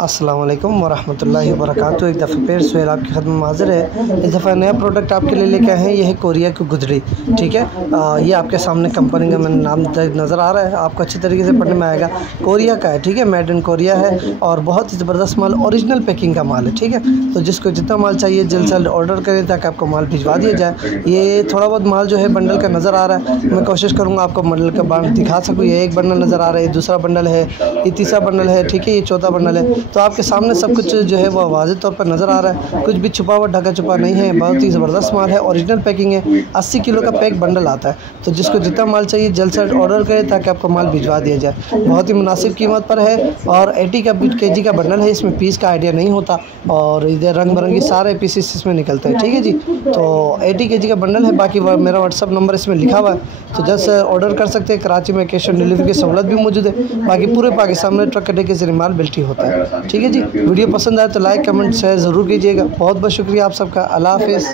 अस्सलाम वालेकुम वरहमतुल्लाहि वबरकातुहू। एक दफ़ा फिर सुहेल आपकी खदमत में हाज़िर है। इस दफ़ा नया प्रोडक्ट आपके लिए लेके आए हैं। ये है कोरिया की गुदड़ी। ठीक है, ये आपके सामने कंपनी का नाम नज़र आ रहा है, आपको अच्छी तरीके से पढ़ने में आएगा। कोरिया का है, ठीक है, मेड इन कोरिया है और बहुत ही ज़बरदस्त माल, ओरिजिनल पैकिंग का माल है। ठीक है, तो जिसको जितना माल चाहिए जल्द से जल्द ऑर्डर करें ताकि आपको माल भिजवा दिया जाए। ये थोड़ा बहुत माल जो है बंडल का नज़र आ रहा है, मैं कोशिश करूँगा आपको बंडल का बांड दिखा सकूँ। ये एक बंडल नज़र आ रहा है, दूसरा बंडल है, ये तीसरा बंडल है, ठीक है, ये चौथा बंडल है। तो आपके सामने सब कुछ जो है वो वाज़ेह तौर पर नज़र आ रहा है, कुछ भी छुपा हुआ ढका छुपा नहीं है। बहुत ही ज़बरदस्त माल है, ओरिजिनल पैकिंग है। 80 किलो का पैक बंडल आता है। तो जिसको जितना माल चाहिए जल्द से जल्द ऑर्डर करें ताकि आपको माल भिजवा दिया जाए। बहुत ही मुनासिब कीमत पर है और 80 kg का बंडल है। इसमें पीस का आइडिया नहीं होता और इधर रंग बिरंगे सारे पीसेस इसमें निकलते हैं। ठीक है जी, तो 80 kg का बंडल है। बाकी मेरा व्हाट्सअप नंबर इसमें लिखा हुआ है, तो जल्द से ऑर्डर कर सकते हैं। कराची में कैश ऑन डिलीवरी की सहूलत भी मौजूद है। बाकी पूरे पाकिस्तान में ट्रक अड्डे के जरिए माल बिल्टी होता है। ठीक है जी, वीडियो पसंद आए तो लाइक कमेंट शेयर ज़रूर कीजिएगा। बहुत बहुत शुक्रिया आप सबका। अल्लाह हाफ़िज़।